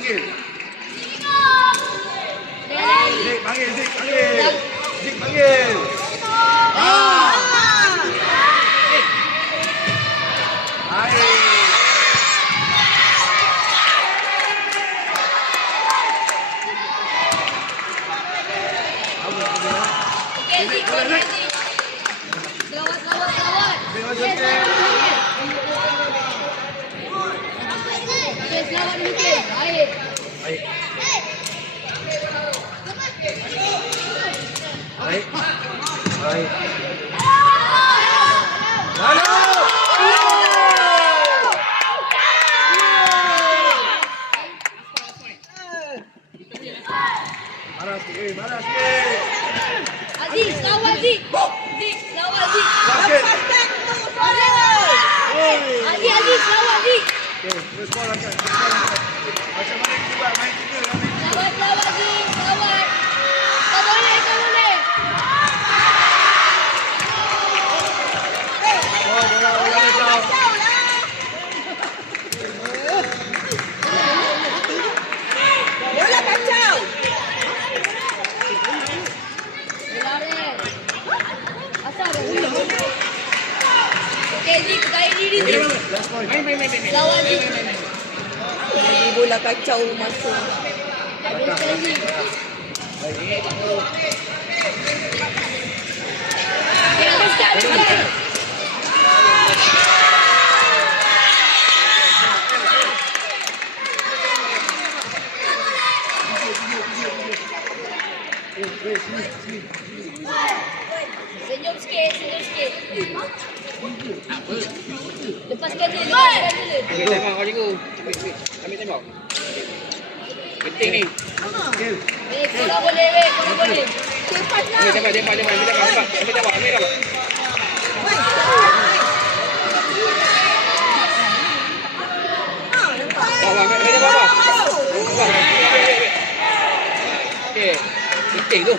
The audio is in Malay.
panggil. Lari. Zik, panggil, Zik, panggil. Zik, panggil. Baik. Okey, Zik, boleh, Zik. Selawat. Zik, masuk, Zik. Okey, selawat dulu, Zik. Baik. Baik. Baik. Baik. Lalu. Marah sikit, marah sikit. Aziz, selawat, Zik. Zik, selawat, Zik. Sakit. Aziz, selawat, Zik. Okey, terus bola angkat. Macam mana kita buat main tiga kan? Selawat, Zik. Selawat. Kau boleh. Oh, bola kacau. Bola kacau. Lari. Asal dah. Okey, Zik, percaya diri, Zik. Last point. Selawat, Zik. Lagi bola kacau masuk. Habiskan, Zik. Okey, habiskan. Senyum sikit. Lepaskan dia. Ambil tembak kau cikgu. Ambil tembak. Penting ni. Skill. Korang boleh. Cepatlah. Ambil tembak. Ambil tembak. Bawa, ambil tembak bawah. Okey. Penting tu.